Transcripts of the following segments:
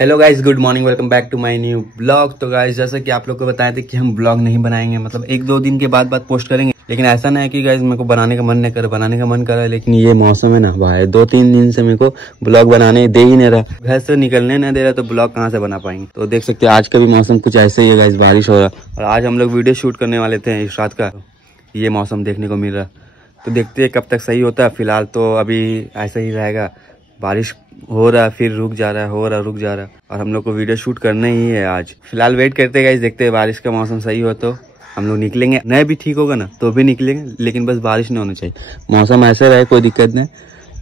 Hello guys, good morning, welcome back to my new blog. तो guys जैसा कि आप लोग को बताए थे कि हम ब्लॉग नहीं बनाएंगे, मतलब एक दो दिन के बाद पोस्ट करेंगे। लेकिन ऐसा नहीं है कि गाइस मेरे को बनाने का मन नहीं कर, बनाने का मन कर रहा है, लेकिन ये मौसम है ना भाई, 2-3 दिन से मेरे को ब्लॉग बनाने दे ही नहीं रहा, घर से निकलने नहीं दे रहा, तो ब्लॉग कहाँ से बना पाएंगे। तो देख सकते हैं आज का भी मौसम कुछ ऐसे ही है गाइस, बारिश हो रहा। और आज हम लोग वीडियो शूट करने वाले थे इस रात का, ये मौसम देखने को मिल रहा। तो देखते हैं कब तक सही होता है। फिलहाल तो अभी ऐसा ही रहेगा, बारिश हो रहा है फिर रुक जा रहा है, हो रहा रुक जा रहा है, और हम लोग को वीडियो शूट करना ही है आज। फिलहाल वेट करते हैं गाइस, देखते हैं बारिश का मौसम सही हो तो हम लोग निकलेंगे, नहीं भी ठीक होगा ना तो भी निकलेंगे, लेकिन बस बारिश नहीं होना चाहिए। मौसम ऐसे रहे कोई दिक्कत नहीं,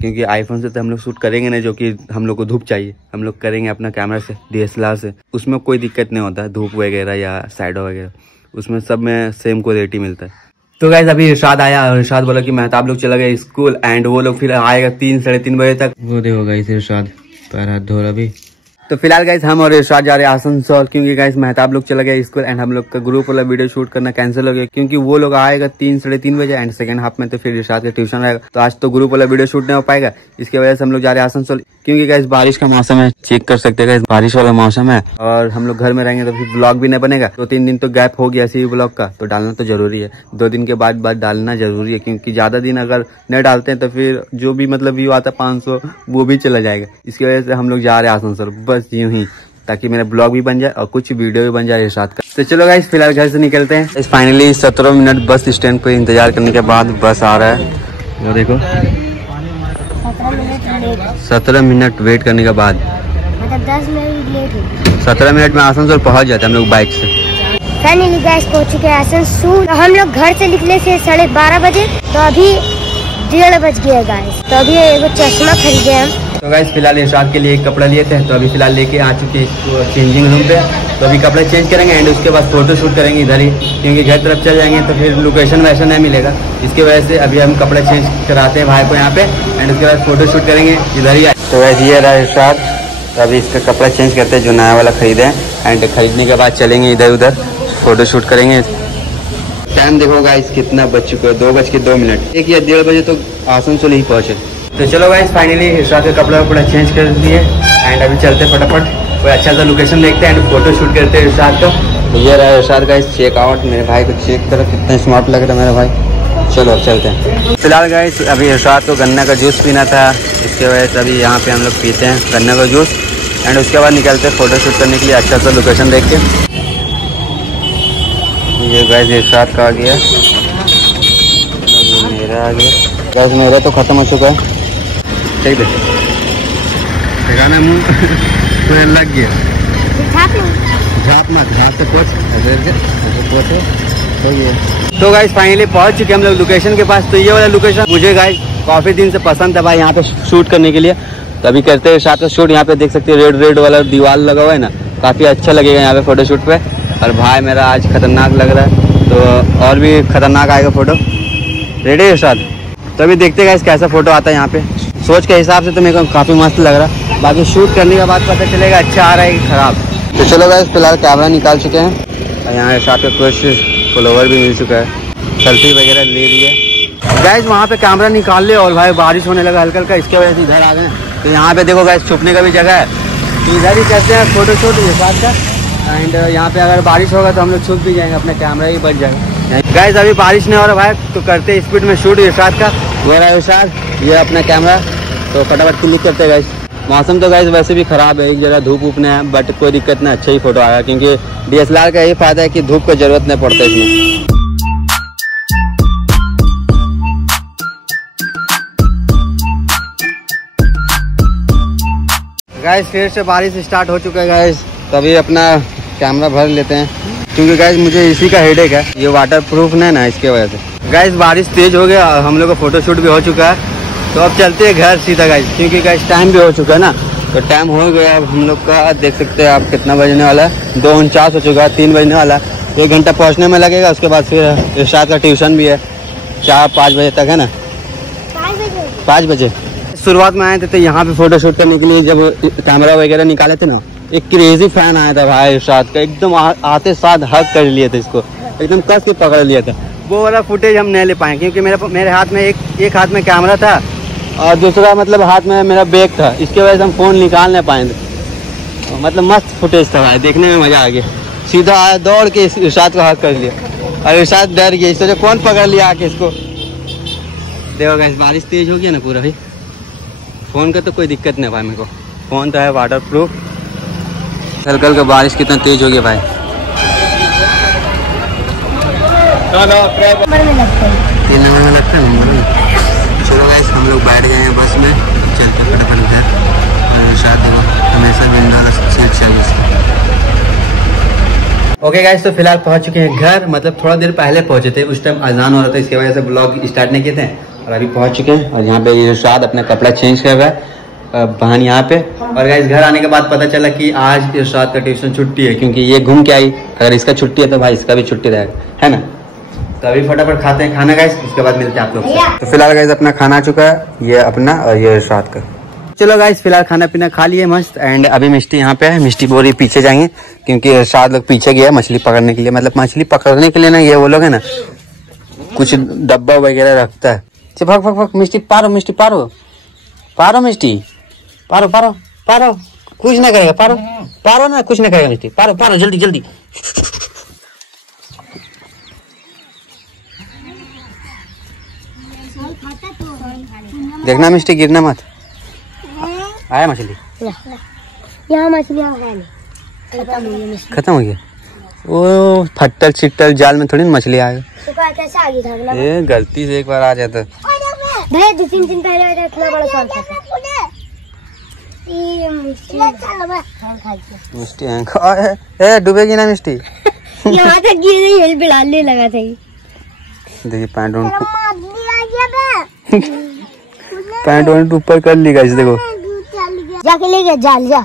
क्योंकि आईफोन से तो हम लोग शूट करेंगे नहीं, जो कि हम लोग को धूप चाहिए। हम लोग करेंगे अपना कैमरा से, DSLR से, उसमें कोई दिक्कत नहीं होता है, धूप वगैरह या शैडो वगैरह, उसमें सब में सेम क्वालिटी मिलता है। तो गाइस अभी इरशाद आया और इरशाद बोला कि मेहताब लोग चला गया स्कूल, एंड वो लोग फिर आएगा 3-3:30 बजे तक। वो देखो गाइस इरशाद पैर हाथ धो रहा भी। तो फिलहाल गाइस हम और इरशाद जा रहे हैं आसनसोल, क्योंकि गाइस मेहताब लोग चला गया स्कूल, एंड हम लोग का ग्रुप वाला वीडियो शूट करना कैंसिल हो गया, क्योंकि वो लोग आएगा 3-3:30 बजे, एंड सेकंड हाफ में तो फिर इरशाद का ट्यूशन रहेगा। तो आज तो ग्रुप वाला वीडियो शूट नहीं हो पाएगा, इसकी वजह से हम लोग जा रहे हैं आसनसोल, क्योंकि गाइस बारिश का मौसम है, चेक कर सकते हैं गाइस, बारिश वाला मौसम है, और हम लोग घर में रहेंगे तो फिर ब्लॉग भी नहीं बनेगा। 2-3 दिन तो गैप हो गया इसी ब्लॉग का, तो डालना तो जरूरी है, 2 दिन के बाद डालना जरूरी है, क्योंकि ज्यादा दिन अगर नहीं डालते हैं तो फिर जो भी मतलब व्यू आता है 500 वो भी चला जाएगा। इसकी वजह से हम लोग जा रहे हैं आसनसोल, बस यूं ही, ताकि मेरा ब्लॉग भी बन जाए और कुछ वीडियो भी बन जाए इस रात का। तो चलो गाइस फिलहाल घर से निकलते हैं। फाइनली 17 मिनट बस स्टैंड पर इंतजार करने के बाद बस आ रहा है, वो देखो 17 मिनट वेट करने के बाद, मतलब 10 मिनट लेट है। 17 मिनट में आसनसोल पहुंच जाते हैं हम लोग बाइक से। फाइनली गाइस पहुंच चुके हैं आसनसोल। तो हम लोग घर से निकले थे 12:30 बजे, तो अभी 1:30 बज गया गाइस। तो अभी एक चश्मा खरीदे हम। तो गाइस फिलहाल इरशाद के लिए एक कपड़ा लिए थे, तो अभी फिलहाल लेके आ चुके हैं चेंजिंग रूम पे। तो अभी कपड़ा चेंज करेंगे एंड उसके बाद फोटो शूट करेंगे इधर ही, क्योंकि घर तरफ चल जाएंगे तो फिर लोकेशन वैसा नहीं मिलेगा। इसकी वजह से अभी हम कपड़ा चेंज कराते हैं भाई को यहाँ पे, एंड उसके बाद फोटो शूट करेंगे इधर ही। तो वैसे ये रहा इरशाद, तो अभी इसका कपड़ा चेंज करते हैं जो नया वाला खरीदे हैं, एंड खरीदने के बाद चलेंगे इधर उधर फोटो शूट करेंगे। टाइम देखो गाइस कितना बज चुका है, 2:02। 1 या 1:30 बजे तो आसनसोल ही पहुंचे। तो चलो गाइस फाइनली इरशाद का कपड़ा वपड़ा चेंज कर दिए, एंड अभी चलते फटाफट कोई अच्छा सा लोकेशन देखते हैं एंड फोटो शूट करते हैं इरशाद का। ये रहा इरशाद का चेकआउट, मेरे भाई को चेक करो कितना स्मार्ट लग रहा है मेरा भाई। चलो अब चलते हैं। फिलहाल गाइस अभी इरशाद को गन्ना का जूस पीना था, इसके वजह से अभी यहाँ पे हम लोग पीते हैं गन्ना का जूस, एंड उसके बाद निकलते हैं फोटो शूट करने के लिए अच्छा सा लोकेशन देख के। ये गाइस इरशाद का आ गया, मेरा आ गया। गाइस मेरा तो खत्म हो चुका है, ठीक है ना, मुँह तो लग गया, झाप से कुछ। तो गाइस फाइनली पहुंच चुके हम लोग लोकेशन के पास। तो ये वाला लोकेशन मुझे गाइस काफी दिन से पसंद है भाई, यहाँ पे शूट करने के लिए। तो अभी करते हैं साथ में शूट। यहाँ पे देख सकते हैं रेड वाला दीवार लगा हुआ है ना, काफी अच्छा लगेगा यहाँ पे फोटो शूट पे। और भाई मेरा आज खतरनाक लग रहा है, तो और भी खतरनाक आएगा फोटो। रेडी है साथ, तो अभी देखते हैं कैसा फोटो आता है यहाँ पे। सोच के हिसाब से तो मेरे को काफी मस्त लग रहा है, बाकी शूट करने के बाद पता चलेगा अच्छा आ रहा है कि खराब। तो चलो गाइस फिलहाल कैमरा निकाल चुके हैं, और यहाँ साथ में कुछ फॉलोवर भी मिल चुका है, सेल्फी वगैरह ले लिए। गाइस वहाँ पे कैमरा निकाल ले और भाई बारिश होने लगा हल्का हल्का, इसके वजह से इधर आ गए। तो यहाँ पे देखो गाइस छुपने का भी जगह है, तो इधर ही करते हैं फोटो शूट इरशाद का। एंड यहाँ पे अगर बारिश होगा तो हम लोग छुप भी जाएंगे, अपना कैमरा ही बच जाएगा। गाइस अभी बारिश नहीं हो रहा भाई, तो करते स्पीड में शूट इरशाद का। वो रहा इरशाद, ये अपना कैमरा, तो फटाफट क्लिक करते हैं गाइस। मौसम तो गाइस वैसे भी खराब है, एक जगह धूप उपने है, बट कोई दिक्कत नहीं, अच्छा ही फोटो आएगा, क्योंकि DSLR का यही फायदा है कि धूप की जरूरत नहीं पड़ता इसमें। गाइस फिर से बारिश स्टार्ट हो चुका है गाइस, तभी अपना कैमरा भर लेते हैं, क्योंकि गाइस मुझे इसी का हेडेक है, ये वाटर प्रूफ नहीं ना, इसके वजह से। गाइस बारिश तेज हो गया, हम लोग का फोटो शूट भी हो चुका है, तो अब चलते हैं घर सीधा गाइस, क्योंकि गाइस टाइम भी हो चुका है ना। तो टाइम हो गया अब हम लोग का, देख सकते हैं आप कितना बजने वाला है, 2:49 हो चुका है, 3 बजने वाला है। 1 घंटा पहुँचने में लगेगा, उसके बाद फिर इरशाद का ट्यूशन भी है 4-5 बजे तक है ना, 5 बजे। शुरुआत में आए थे तो यहाँ पे फोटो शूट करने के लिए, जब कैमरा वगैरह निकाले थे ना, एक क्रेजी फैन आया था भाई इरशाद का, एकदम आते साथ हक कर लिए थे इसको, एकदम कस के पकड़ लिया था। वो वाला फुटेज हम नहीं ले पाए, क्योंकि मेरे हाथ में एक हाथ में कैमरा था और दूसरा मतलब हाथ में मेरा बैग था, इसके वजह से हम फ़ोन निकाल नहीं पाए थे। मतलब मस्त फुटेज था भाई, देखने में मजा आ गया। सीधा आया दौड़ के इरशाद को हाथ कर लिया और इरशाद डर गया, सोचा कौन पकड़ लिया आके इसको। देखो गाइस बारिश तेज हो गया ना पूरा भाई। फ़ोन का तो कोई दिक्कत नहीं भाई, मेरे को फ़ोन तो है वाटर प्रूफ। हल्का का बारिश कितना तेज हो गया भाई। नंबर में लगता है, 3 नंबर में लगता है नंबर में। चलो गाइस हम लोग बैठ गए हैं बस में, चलते फटाफट घर। शायद हमेशा बिंदा सीट चाहिए। ओके गाइस, तो फिलहाल पहुंच चुके हैं घर। मतलब थोड़ा देर पहले पहुंचे थे, उस टाइम अजान हो रहा था, इसकी वजह से ब्लॉग स्टार्ट नहीं किए थे। और अभी पहुंच चुके हैं और यहाँ पे इरशाद अपना कपड़ा चेंज कर रहा है बहन यहाँ पे। और गाइस घर आने के बाद पता चला कि आज इरशाद का ट्यूशन छुट्टी है, क्योंकि ये घूम के आई। अगर इसका छुट्टी है तो भाई इसका भी छुट्टी रहेगा, है ना। तो अभी फटाफट खाते हैं खाना गाइस, उसके बाद मिलते हैं आप लोग से। तो फिलहाल गाइस अपना खाना आ चुका है, ये अपना और ये इरशाद का। चलो गाइस फिलहाल खाना पीना खा लिए मस्त। एंड अभी मिष्टी यहाँ पे है, मिष्टी बोल रही पीछे जाएंगे, क्योंकि इरशाद लोग पीछे गया मछली पकड़ने के लिए। मतलब मछली पकड़ने के लिए ना, ये वो लोग है ना कुछ डब्बा वगैरह रखता है। भाग भाग भाग मिष्टी, पारो मिष्टी, पारो पारो मिष्टी, पारो पारो पारो, कुछ ना करेगा, पारो पारो ना, कुछ ना करेगा मिष्टी, पारो पारो जल्दी जल्दी। देखना मिष्टी गिरना मत। आया मछली, यहाँ मछलियाँ है नहीं, खत्म हो गया। वो फट्टल चिट्टल जाल में थोड़ी मछली आएगा। कैसे आ गई था? ये गलती से एक बार आ जाता। भैया 2-3 दिन पहले इतना बड़ा साल था। मिष्टी है, डूबेगी ना मिष्टी। यहाँ तक गिर हिल बिड़ाने लगा था। देखिए पैंट पैंट वैंट ऊपर कर ली गाइस, देखो जाके ले गया जाल, जा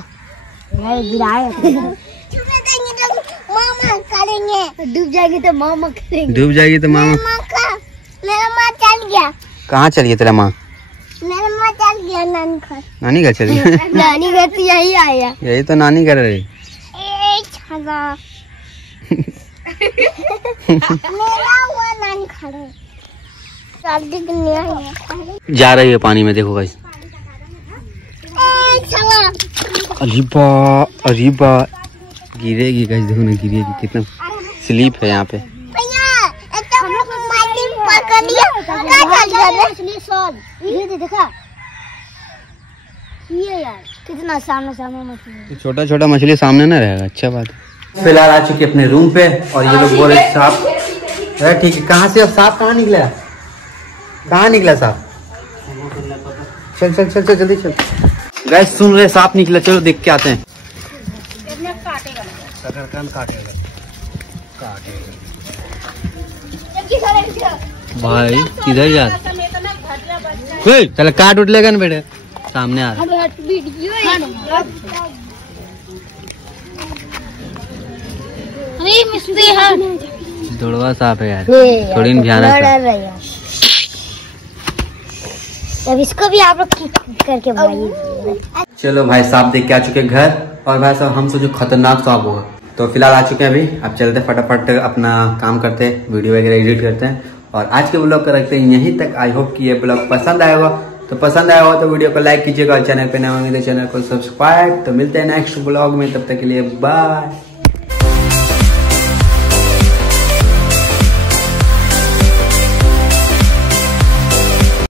डूब जाएगी तो मामा करेंगे, डूब जाएगी तो मामा। मेरा माँ चल गया। कहाँ चलिए तेरा माँ? मेरा माँ चल गया नानी घर। नानी घर चली? नानी घर तो यही आया। यही तो नानी घर है। मेरा हुआ नानी घर जा रही है पानी में, देखो गाइस। अरीबा अरीबा गिरेगी गाइस, देखो ना गिरेगी, कितना स्लीप है यहाँ पे। देखा ये यार कितना सामने सामने मछली, छोटा छोटा मछली सामने ना रहेगा, अच्छा बात है। फिलहाल आ चुके अपने रूम पे और ये लोग बोल रहे सांप। अरे ठीक है, कहाँ से अब सांप कहाँ निकला? कहाँ निकला सांप? चल चल चल चल जल्दी चल। गाइस सुन रहे सांप निकला, चलो देख के आते हैं। भाई किधर जा? चल काट उठ लेगा ना बेटे, सामने आ रहा। दौड़वा सांप है यार, थोड़ी भयानक है। अब इसको भी आप लोग करके भाई। चलो भाई सांप देख के आ चुके घर, और भाई साहब हम सोचे खतरनाक सांप होगा। तो फिलहाल आ चुके हैं अभी, अब चलते फटाफट अपना काम करते हैं, वीडियो वगैरह एडिट करते हैं और आज के ब्लॉग को रखते हैं यहीं तक। आई होप कि ये ब्लॉग पसंद आया होगा, तो पसंद आया होगा तो वीडियो को लाइक कीजिएगा और चैनल पे नए होंगे तो चैनल को सब्सक्राइब। तो मिलते हैं नेक्स्ट ब्लॉग में, तब तक के लिए बाय।